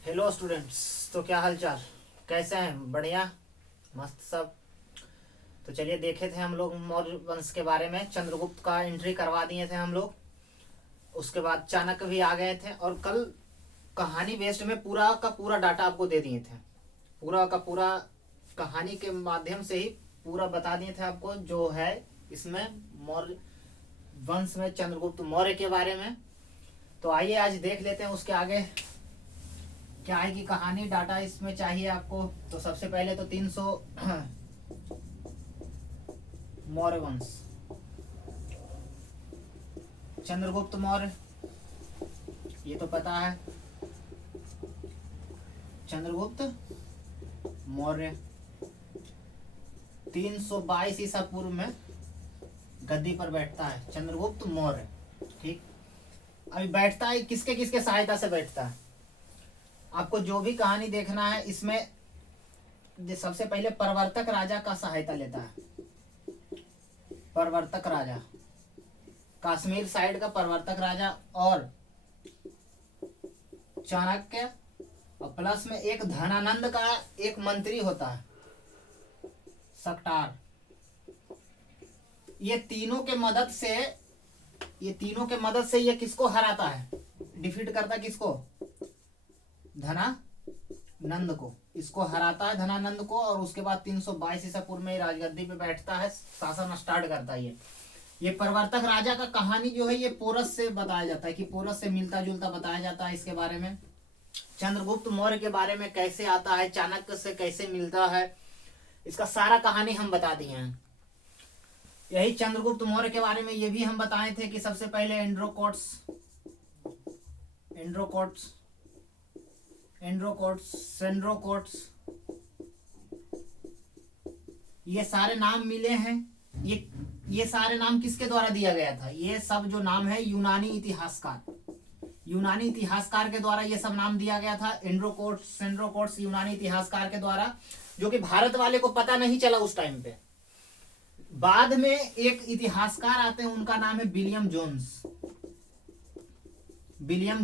Hello students, तो क्या हाल चाल, कैसे हैं? बढ़िया, मस्त सब। तो चलिए, देखे थे हम लोग मौर्य वंश के बारे में, चंद्रगुप्त का एंट्री करवा दिए थे हम लोग। उसके बाद चाणक्य भी आ गए थे और कल कहानी बेस्ड में पूरा का पूरा डाटा आपको दे दिए थे। पूरा का पूरा कहानी के माध्यम से ही पूरा बता दिए थे आपको जो है इसमें मौर्य वंश में चंद्रगुप्त मौर्य के बारे में। तो आइए आज देख लेते हैं उसके आगे क्या है कि कहानी डाटा इसमें चाहिए आपको। तो सबसे पहले तो 300 मौर्य वंश, चंद्रगुप्त मौर्य, ये तो पता है। चंद्रगुप्त मौर्य 322 ईसा पूर्व में गद्दी पर बैठता है चंद्रगुप्त मौर्य। ठीक, अभी बैठता है किसके किसके सहायता से बैठता है, आपको जो भी कहानी देखना है इसमें सबसे पहले प्रवर्तक राजा का सहायता लेता है। प्रवर्तक राजा, कश्मीर साइड का प्रवर्तक राजा और चाणक्य, और प्लस में एक धनानंद का एक मंत्री होता है, सकटार। ये तीनों के मदद से ये किसको हराता है, डिफीट करता है किसको, धनानंद को। इसको हराता है धनानंद को, और उसके बाद 322 ईसा पूर्व में राजगद्दी पे बैठता है, शासन स्टार्ट करता है। ये प्रवर्तक राजा का कहानी जो है ये पोरस से बताया जाता है कि पोरस से मिलता जुलता बताया जाता है इसके बारे में। चंद्रगुप्त मौर्य के बारे में कैसे आता है, चाणक्य से कैसे मिलता है, इसका सारा कहानी हम बता दिए हैं। यही चंद्रगुप्त मौर्य के बारे में ये भी हम बताए थे कि सबसे पहले सेंड्रोकोट्स, ये सारे नाम मिले हैं। ये सारे नाम किसके द्वारा दिया गया था, ये सब जो नाम है यूनानी इतिहासकार के द्वारा ये सब नाम दिया गया था। सेंड्रोकोट्स यूनानी इतिहासकार के द्वारा, जो कि भारत वाले को पता नहीं चला उस टाइम पे। बाद में एक इतिहासकार आते हैं, उनका नाम है विलियम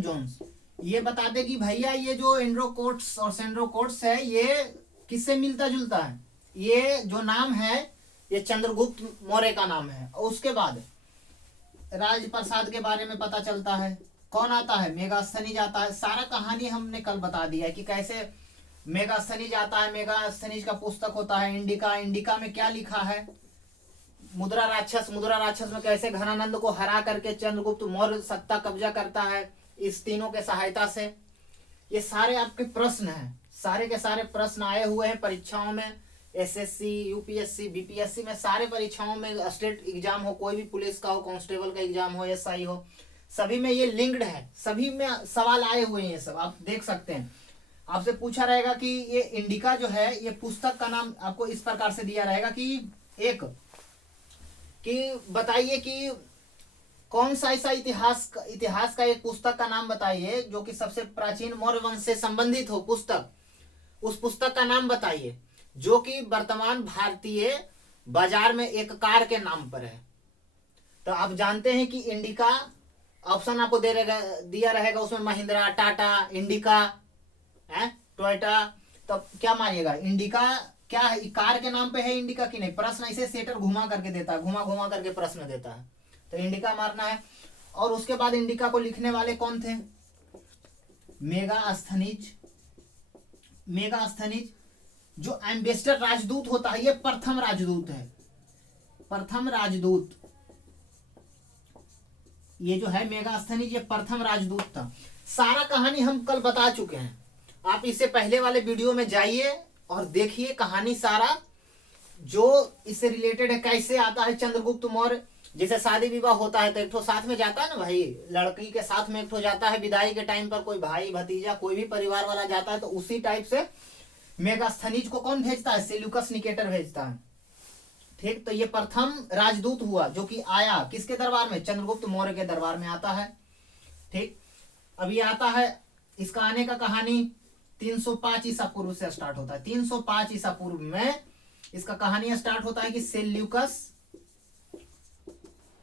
जोन्स। ये बता दे कि भैया ये जो एंड्रोकोट्स और सेंड्रोकोट्स है ये किससे मिलता जुलता है। ये जो नाम है ये चंद्रगुप्त मौर्य का नाम है। और उसके बाद राजप्रसाद के बारे में पता चलता है। कौन आता है, मेगास्थनीज आता है। सारा कहानी हमने कल बता दिया है कि कैसे मेगास्थनीज आता है। मेगास्थनीज का पुस्तक होता है इंडिका में क्या लिखा है, मुद्रा राक्षस में कैसे घनानंद को हरा करके चंद्रगुप्त मौर्य सत्ता कब्जा करता है इस तीनों के सहायता से। ये सारे आपके प्रश्न हैं, सारे के सारे प्रश्न आए हुए हैं परीक्षाओं में, एसएससी, यूपीएससी, बीपीएससी में, सारे परीक्षाओं में, स्टेट एग्जाम हो, कोई भी पुलिस का हो, कांस्टेबल का एग्जाम हो, एसआई हो, सभी में ये लिंक्ड है, सभी में सवाल आए हुए हैं। ये सब आप देख सकते हैं। आपसे पूछा रहेगा कि ये इंडिका जो है ये पुस्तक का नाम आपको इस प्रकार से दिया रहेगा कि बताइए कि कौन सा ऐसा इतिहास का एक पुस्तक का नाम बताइए जो कि सबसे प्राचीन मौर्य वंश से संबंधित हो पुस्तक। उस पुस्तक का नाम बताइए जो कि वर्तमान भारतीय बाजार में एक कार के नाम पर है। तो आप जानते हैं कि इंडिका, ऑप्शन आपको दिया रहेगा उसमें, महिंद्रा, टाटा, इंडिका, टोयोटा। तो क्या मानिएगा, इंडिका क्या है, कार के नाम पे है इंडिका की नहीं। प्रश्न ऐसे सेटर घुमा करके देता है, घुमा करके प्रश्न देता है, तो इंडिका मारना है। और उसके बाद इंडिका को लिखने वाले कौन थे, मेगास्थनीज जो एम्बेसडर राजदूत होता है, ये प्रथम राजदूत, ये जो है मेगास्थनीज ये प्रथम राजदूत था। सारा कहानी हम कल बता चुके हैं। आप इससे पहले वाले वीडियो में जाइए और देखिए कहानी सारा जो इससे रिलेटेड है, कैसे आता है चंद्रगुप्त मौर्य। जैसे शादी विवाह होता है तो एक ठो साथ में जाता है ना भाई, लड़की के साथ में एक ठो जाता है विदाई के टाइम पर, कोई भाई भतीजा कोई भी परिवार वाला जाता है, तो उसी टाइप से मेगास्थनीज को कौन भेजता है, सेल्यूकस निकेटर भेजता है। ठीक, तो ये प्रथम राजदूत हुआ जो कि आया किसके दरबार में, चंद्रगुप्त मौर्य के दरबार में आता है। ठीक, अब ये आता है, इसका आने का कहानी 305 ईसा पूर्व से स्टार्ट होता है। 305 ईसा पूर्व में इसका कहानी स्टार्ट होता है कि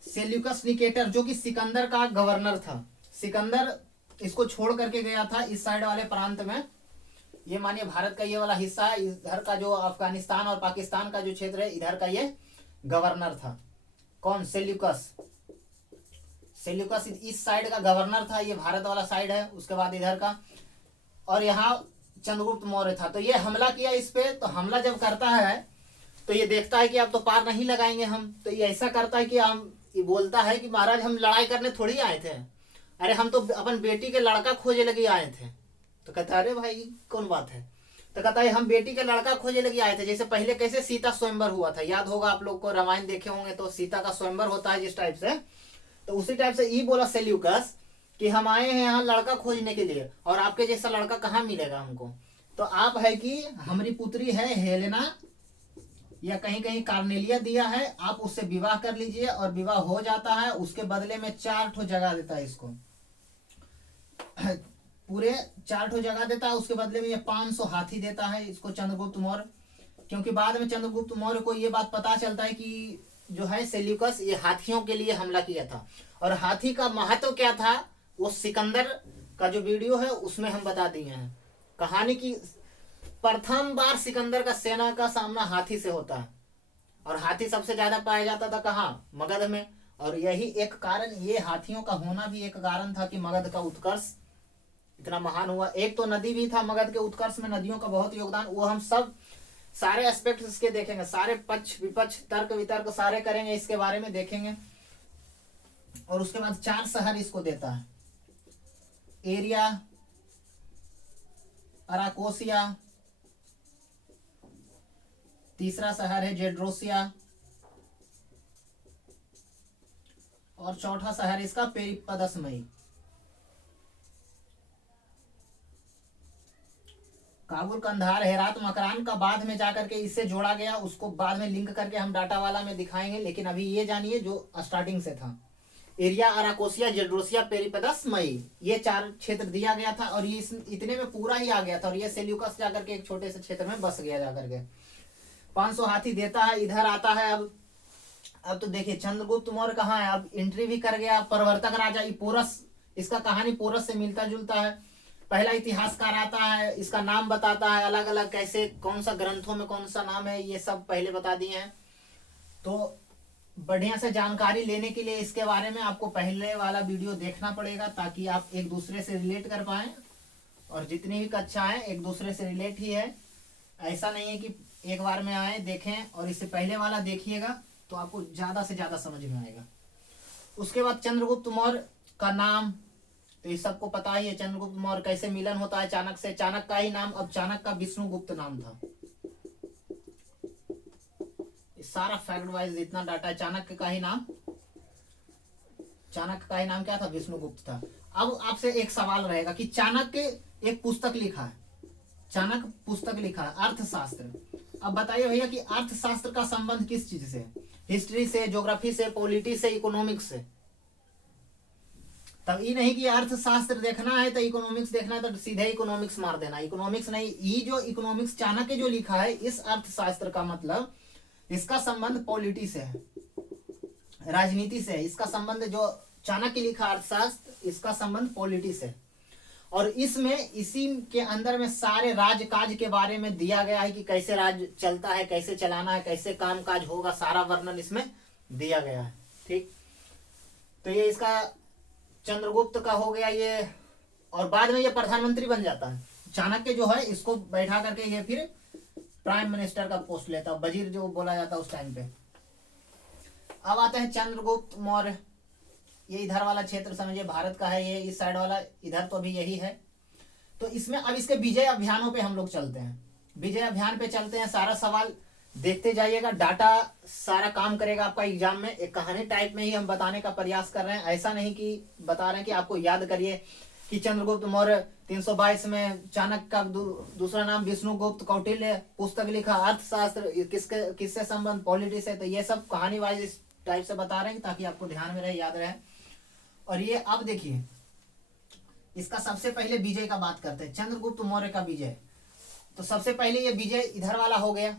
सेल्यूकस निकेटर जो कि सिकंदर का गवर्नर था, सिकंदर इसको छोड़ करके गया था इस साइड वाले प्रांत में। ये मानिए भारत का ये वाला हिस्सा है, इधर का जो अफगानिस्तान और पाकिस्तान का जो क्षेत्र है इधर का ये गवर्नर था। कौन? सेल्यूकस। सेल्यूकस इस साइड का गवर्नर था, ये भारत वाला साइड है। उसके बाद इधर का, और यहाँ चंद्रगुप्त मौर्य था। तो ये हमला किया इस पे। तो हमला जब करता है तो ये देखता है कि अब तो पार नहीं लगाएंगे हम, तो ये ऐसा करता है कि हम, ये बोलता है कि महाराज हम लड़ाई करने थोड़ी आए थे, अरे हम तो अपन बेटी के लड़का खोजे लगे आए थे। तो कहता है अरे भाई कौन बात है? तो कहता है हम बेटी के लड़का खोजे लगे आए थे। जैसे पहले कैसे सीता स्वयंवर हुआ था, याद होगा आप लोग को, रामायण देखे होंगे तो सीता का स्वयंवर होता है जिस टाइप से, तो उसी टाइप से ये बोला सेल्यूकस कि हम आए हैं यहाँ लड़का खोजने के लिए, और आपके जैसा लड़का कहाँ मिलेगा हमको। तो आप है कि हमारी पुत्री है हेलेना या कहीं कहीं कार्नेलिया दिया है, आप उससे विवाह कर लीजिए। और विवाह हो जाता है, उसके बदले में 4 ठो जगह देता है इसको, पूरे 4 ठो जगह देता है। उसके बदले में ये 500 हाथी देता है इसको चंद्रगुप्त मौर्य। क्योंकि बाद में चंद्रगुप्त मौर्य को ये बात पता चलता है कि जो है सेल्यूकस ये हाथियों के लिए हमला किया था। और हाथी का महत्व क्या था वो सिकंदर का जो वीडियो है उसमें हम बता दिए हैं कहानी की। प्रथम बार सिकंदर का सेना का सामना हाथी से होता है, और हाथी सबसे ज्यादा पाया जाता था कहाँ? मगध में। और यही एक कारण, ये हाथियों का होना भी एक कारण था कि मगध का उत्कर्ष इतना महान हुआ। एक तो नदी भी था मगध के उत्कर्ष में, नदियों का बहुत योगदान, वो हम सब सारे एस्पेक्ट इसके देखेंगे, सारे पक्ष विपक्ष तर्क वितर्क सारे करेंगे, इसके बारे में देखेंगे। और उसके बाद 4 शहर इसको देता है, एरिया, अराकोसिया, तीसरा शहर है जेड्रोसिया, और चौथा शहर इसका पेरिपदसमई। काबुल, कंधार, हेरात, मकरान का बाद में जाकर के इससे जोड़ा गया, उसको बाद में लिंक करके हम डाटा वाला में दिखाएंगे। लेकिन अभी ये जानिए जो स्टार्टिंग से था, एरिया, अराकोसिया, जेड्रोसिया, पेरिपदसमई, ये 4 क्षेत्र दिया गया था। और ये इतने में पूरा ही आ गया था। और ये सेल्यूकस जाकर के एक छोटे से क्षेत्र में बस गया जाकर के। 500 हाथी देता है। इधर आता है अब तो देखिए चंद्रगुप्त मौर्य कहाँ है, अब एंट्री भी कर गया। प्रवर्तक राजा पोरस, इसका कहानी पोरस से मिलता जुलता है। पहला इतिहासकार आता है, इसका नाम बताता है, अलग अलग कैसे कौन सा ग्रंथों में कौन सा नाम है, ये सब पहले बता दिए हैं। तो बढ़िया से जानकारी लेने के लिए इसके बारे में आपको पहले वाला वीडियो देखना पड़ेगा, ताकि आप एक दूसरे से रिलेट कर पाए। और जितनी भी कक्षा है एक दूसरे से रिलेट ही है, ऐसा नहीं है कि एक बार में आए देखें और इससे पहले वाला देखिएगा तो आपको ज्यादा से ज्यादा समझ में आएगा। उसके बाद चंद्रगुप्त मौर्य का नाम तो ये सबको पता ही है। चंद्रगुप्त मौर्य कैसे मिलन होता है चाणक्य से, चाणक्य का ही नाम अब चाणक्य का विष्णुगुप्त नाम था। सारा फैक्ट वाइज जितना डाटा है, चाणक्य का ही नाम क्या था? विष्णुगुप्त था। अब आपसे एक सवाल रहेगा कि चाणक्य एक पुस्तक लिखा है, चाणक्य पुस्तक लिखा है अर्थशास्त्र। अब बताइए भैया कि अर्थशास्त्र का संबंध किस चीज से? हिस्ट्री से, ज्योग्राफी से, पॉलिटी से, इकोनॉमिक्स से। तब ये नहीं कि अर्थशास्त्र देखना है तो इकोनॉमिक्स देखना है तो सीधे इकोनॉमिक्स मार देना, इकोनॉमिक्स नहीं। ये जो इकोनॉमिक्स चाणक्य जो लिखा है, इस अर्थशास्त्र का मतलब इसका संबंध पॉलिटी से है, राजनीति से है। इसका संबंध जो चाणक्य लिखा अर्थशास्त्र, इसका संबंध पॉलिटी से। और इसमें इसी के अंदर में सारे राजकाज के बारे में दिया गया है कि कैसे राज चलता है, कैसे चलाना है, कैसे कामकाज होगा, सारा वर्णन इसमें दिया गया है। ठीक, तो ये इसका चंद्रगुप्त का हो गया ये। और बाद में ये प्रधानमंत्री बन जाता है। चाणक्य जो है इसको बैठा करके ये फिर प्राइम मिनिस्टर का पोस्ट लेता है, वजीर जो बोला जाता है उस टाइम पे। अब आता है चंद्रगुप्त मौर्य। ये इधर वाला क्षेत्र समझिए भारत का है, ये इस साइड वाला इधर तो अभी यही है। तो इसमें अब इसके विजय अभियानों पे हम लोग चलते हैं, विजय अभियान पे चलते हैं। सारा सवाल देखते जाइएगा, डाटा सारा काम करेगा आपका एग्जाम में। एक कहानी टाइप में ही हम बताने का प्रयास कर रहे हैं, ऐसा नहीं कि बता रहे हैं कि आपको याद करिए कि चंद्रगुप्त मौर्य 322 में, चाणक्य का दूसरा नाम विष्णुगुप्त, कौटिल्य पुस्तक लिखा अर्थशास्त्र, किससे संबंध? पॉलिटी से। तो ये सब कहानी वाइज इस टाइप से बता रहे हैं ताकि आपको ध्यान में रहे, याद रहे। और ये अब देखिए इसका सबसे पहले विजय का बात करते हैं, चंद्रगुप्त मौर्य का विजय। तो सबसे पहले ये विजय इधर वाला हो गया,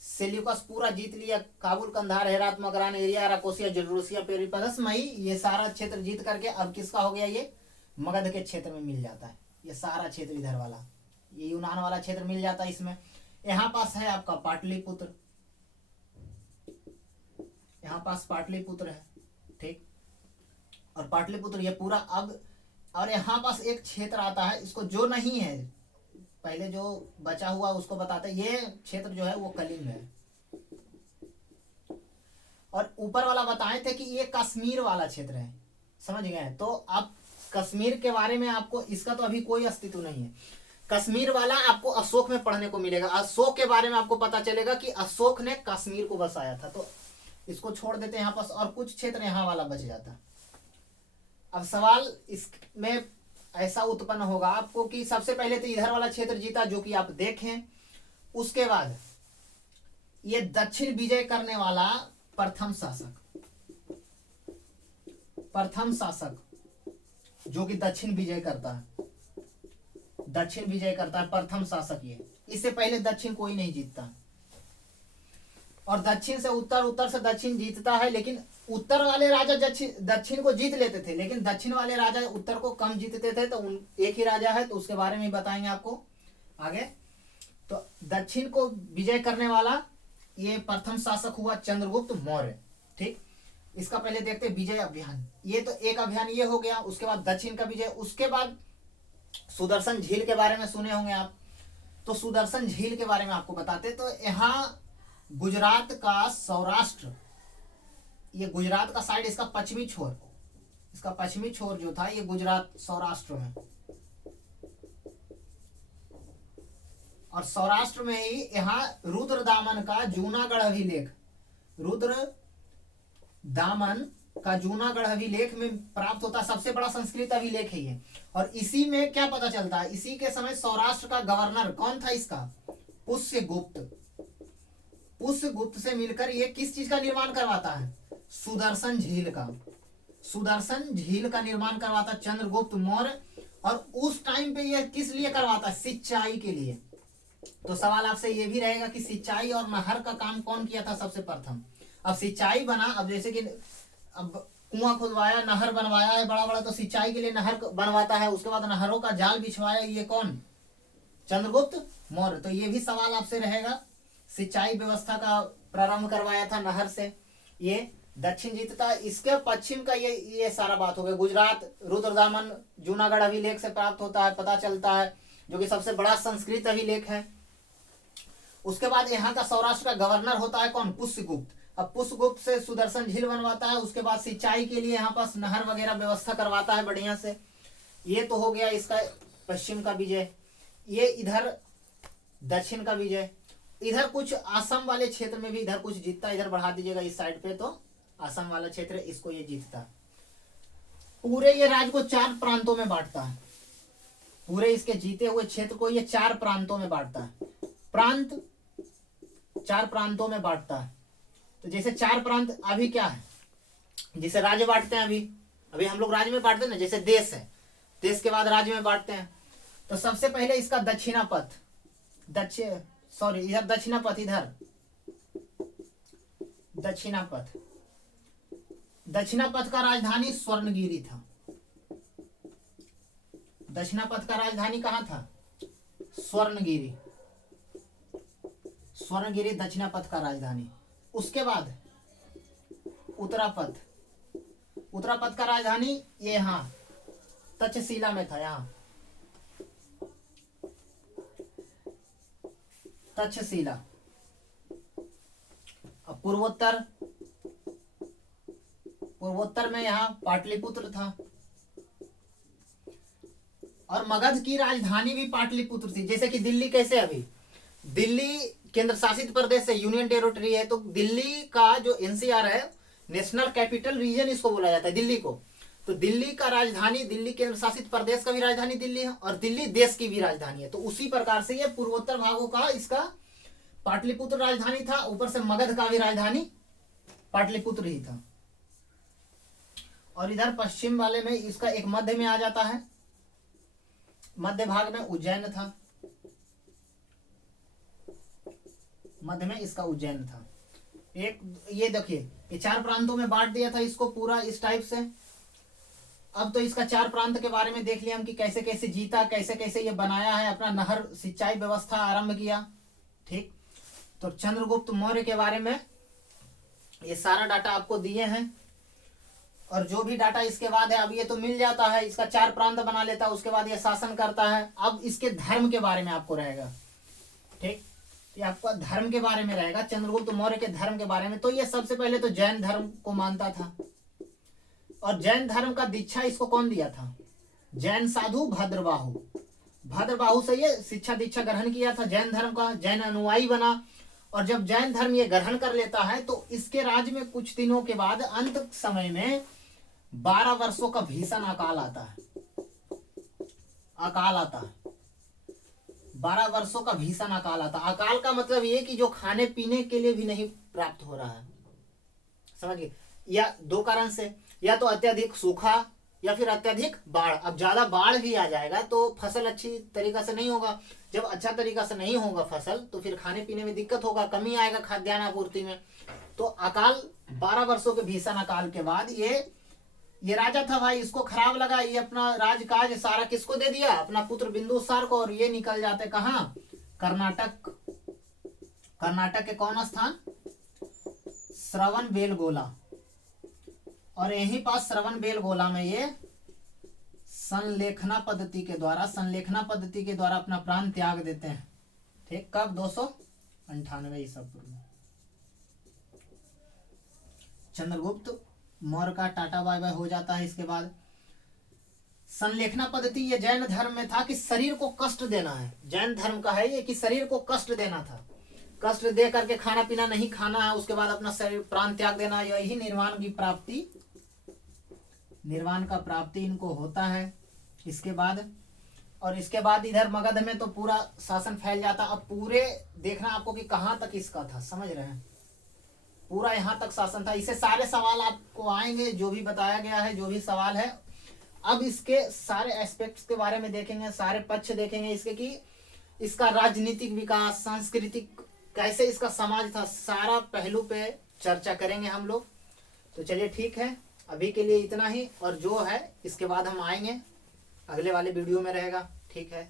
सेल्यूकस पूरा जीत लिया, Kabul, Kandahar, Herat, Makran, area, Arachosia, Gedrosia, पेरिपदसमई, ये सारा क्षेत्र जीत करके अब किसका हो गया? ये मगध के क्षेत्र में मिल जाता है। ये सारा क्षेत्र इधर वाला, ये यूनान वाला क्षेत्र मिल जाता है इसमें। यहाँ पास है आपका पाटलिपुत्र, यहाँ पास पाटलिपुत्र है, ठीक। और पाटलिपुत्र ये पूरा अब, और यहाँ पास एक क्षेत्र आता है, इसको जो नहीं है पहले जो बचा हुआ उसको बताते हैं। ये क्षेत्र जो है वो कलिंग है। और ऊपर वाला बताए थे कि ये कश्मीर वाला क्षेत्र है, समझ गए। तो अब कश्मीर के बारे में आपको, इसका तो अभी कोई अस्तित्व नहीं है। कश्मीर वाला आपको अशोक में पढ़ने को मिलेगा। अशोक के बारे में आपको पता चलेगा कि अशोक ने कश्मीर को बसाया था। तो इसको छोड़ देते हैं यहाँ पास, और कुछ क्षेत्र यहाँ वाला बच जाता। अब सवाल इसमें ऐसा उत्पन्न होगा आपको कि सबसे पहले तो इधर वाला क्षेत्र जीता, जो कि आप देखें। उसके बाद ये दक्षिण विजय करने वाला प्रथम शासक जो कि दक्षिण विजय करता है, प्रथम शासक ये। इससे पहले दक्षिण कोई नहीं जीतता। और दक्षिण से उत्तर, उत्तर से दक्षिण जीतता है। लेकिन उत्तर वाले राजा दक्षिण को जीत लेते थे, लेकिन दक्षिण वाले राजा उत्तर को कम जीतते थे। तो एक ही राजा है, तो उसके बारे में बताएंगे आपको आगे। तो दक्षिण को विजय करने वाला ये प्रथम शासक हुआ चंद्रगुप्त मौर्य, ठीक। इसका पहले देखते हैं विजय अभियान। ये तो एक अभियान ये हो गया। उसके बाद दक्षिण का विजय। उसके बाद सुदर्शन झील के बारे में सुने होंगे आप। तो सुदर्शन झील के बारे में आपको बताते। तो यहाँ गुजरात का सौराष्ट्र, ये गुजरात का साइड, इसका पश्चिमी छोर जो था ये गुजरात सौराष्ट्र में। और सौराष्ट्र में ही यहाँ रुद्रदामन का जूनागढ़ अभिलेख में प्राप्त होता। सबसे बड़ा संस्कृत अभिलेख है ये। और इसी में क्या पता चलता है, इसी के समय सौराष्ट्र का गवर्नर कौन था इसका, पुष्यगुप्त से मिलकर ये किस चीज का निर्माण करवाता है, सुदर्शन झील का निर्माण करवाता चंद्रगुप्त मौर्य। और उस टाइम पे ये किस लिए करवाता, सिंचाई के लिए। तो सवाल आपसे ये भी रहेगा कि सिंचाई और नहर का काम कौन किया था सबसे प्रथम। अब सिंचाई बना, अब जैसे कि अब कुआं खुदवाया, नहर बनवाया है बड़ा बड़ा, तो सिंचाई के लिए नहर बनवाता है। उसके बाद नहरों का जाल बिछवाया, ये कौन, चंद्रगुप्त मौर्य। तो ये भी सवाल आपसे रहेगा। सिंचाई व्यवस्था का प्रारंभ करवाया था नहर से, ये दक्षिण जीतता। इसके पश्चिम का ये सारा बात हो गया। गुजरात रुद्रदामन जूनागढ़ अभिलेख से प्राप्त होता है, पता चलता है, जो कि सबसे बड़ा संस्कृत अभिलेख है। उसके बाद यहाँ का सौराष्ट्र का गवर्नर होता है कौन, पुष्यगुप्त। अब पुष्यगुप्त से सुदर्शन झील बनवाता है। उसके बाद सिंचाई के लिए यहाँ पास नहर वगैरह व्यवस्था करवाता है बढ़िया से। ये तो हो गया इसका पश्चिम का विजय। ये इधर दक्षिण का विजय। इधर कुछ असम वाले क्षेत्र में भी इधर कुछ जीतता। इधर बढ़ा दीजिएगा इस साइड पे, तो असम वाला क्षेत्र इसको ये जीतता। पूरे ये राज्य को 4 प्रांतों में बांटता है। पूरे इसके जीते हुए क्षेत्र को ये 4 प्रांतों में बांटता है। 4 प्रांतों में बांटता है। तो जैसे 4 प्रांत अभी क्या है, जैसे राज्य बांटते हैं, अभी हम लोग राज्य में बांटते हैं ना, जैसे देश है, देश के बाद राज्य में बांटते हैं। तो सबसे पहले इसका दक्षिणापथ, इधर दक्षिणापथ का राजधानी स्वर्णगिरी था। दक्षिणापथ का राजधानी कहाँ था, स्वर्णगिरी दक्षिणापथ का राजधानी। उसके बाद उत्तरापथ का राजधानी ये यहाँ तक्षशिला में था, यहाँ तक्षशिला। अब पूर्वोत्तर में यहाँ पाटलिपुत्र था। और मगध की राजधानी भी पाटलिपुत्र थी। जैसे कि दिल्ली कैसे, अभी दिल्ली केंद्र शासित प्रदेश है, यूनियन टेरिटरी है। तो दिल्ली का जो एनसीआर है, नेशनल कैपिटल रीजन इसको बोला जाता है दिल्ली को। तो दिल्ली का राजधानी, दिल्ली केंद्र शासित प्रदेश का भी राजधानी दिल्ली है, और दिल्ली देश की भी राजधानी है। तो उसी प्रकार से ये पूर्वोत्तर भागों का इसका पाटलिपुत्र राजधानी था। ऊपर से मगध का भी राजधानी पाटलिपुत्र ही था। और इधर पश्चिम वाले में इसका एक मध्य में आ जाता है, मध्य भाग में उज्जैन था। मध्य में इसका उज्जैन था। एक ये देखिए, ये 4 प्रांतों में बांट दिया था इसको पूरा इस टाइप से। अब तो इसका चार प्रांत के बारे में देख लिया हम कि कैसे कैसे जीता, कैसे कैसे ये बनाया है, अपना नहर सिंचाई व्यवस्था आरंभ किया। ठीक, तो चंद्रगुप्त मौर्य के बारे में ये सारा डाटा आपको दिए हैं। और जो भी डाटा इसके बाद है, अब ये तो मिल जाता है, इसका चार प्रांत बना लेता है, उसके बाद ये शासन करता है। अब इसके धर्म के बारे में आपको रहेगा। ठीक, ये आपका धर्म के बारे में रहेगा, चंद्रगुप्त मौर्य के धर्म के बारे में। तो ये सबसे पहले तो जैन धर्म को मानता था, और जैन धर्म का दीक्षा इसको कौन दिया था? जैन साधु भद्रबाहु। भद्रबाहु से ये शिक्षा दीक्षा ग्रहण किया था जैन धर्म का, जैन अनुयायी बना। और जब जैन धर्म ये ग्रहण कर लेता है तो इसके राज्य में कुछ दिनों के बाद अंत समय में 12 वर्षों का भीषण अकाल आता है। अकाल आता है, 12 वर्षों का भीषण अकाल आता है। अकाल का मतलब ये कि जो खाने पीने के लिए भी नहीं प्राप्त हो रहा है, समझिए। या दो कारण से, या तो अत्यधिक सूखा या फिर अत्यधिक बाढ़। अब ज्यादा बाढ़ भी आ जाएगा तो फसल अच्छी तरीका से नहीं होगा। जब अच्छा तरीका से नहीं होगा फसल तो फिर खाने पीने में दिक्कत होगा, कमी आएगा खाद्यान्न आपूर्ति में। तो अकाल 12 वर्षों के भीषण अकाल के बाद ये राजा था भाई, इसको खराब लगा, ये अपना राजकाज सारा किसको दे दिया? अपना पुत्र बिंदुसार को। और ये निकल जाते कहाँ? कर्नाटक। कर्नाटक के कौन स्थान? श्रवणबेलगोला। और यहीं पास श्रवणबेलगोला में ये संलेखना पद्धति के द्वारा अपना प्राण त्याग देते हैं। ठीक, कब? 298 ईसा पूर्व में। चंद्रगुप्त मौर्य का टाटा बाय बाय हो जाता है। इसके बाद संलेखना पद्धति ये जैन धर्म में था कि शरीर को कष्ट देना है। जैन धर्म का है ये कि शरीर को कष्ट देना था, कष्ट दे करके खाना पीना नहीं खाना है, उसके बाद अपना शरीर प्राण त्याग देना। यही निर्वाण का प्राप्ति इनको होता है। इसके बाद इधर मगध में तो पूरा शासन फैल जाता। अब पूरे देखना आपको कि कहां तक इसका था, समझ रहे हैं? पूरा यहां तक शासन था। इससे सारे सवाल आपको आएंगे, जो भी बताया गया है, जो भी सवाल है। अब इसके सारे एस्पेक्ट्स के बारे में देखेंगे, सारे पक्ष देखेंगे इसके कि इसका राजनीतिक विकास, सांस्कृतिक, कैसे इसका समाज था, सारा पहलू पे चर्चा करेंगे हम लोग। तो चलिए ठीक है, अभी के लिए इतना ही। और जो है इसके बाद हम आएंगे, अगले वाले वीडियो में रहेगा। ठीक है।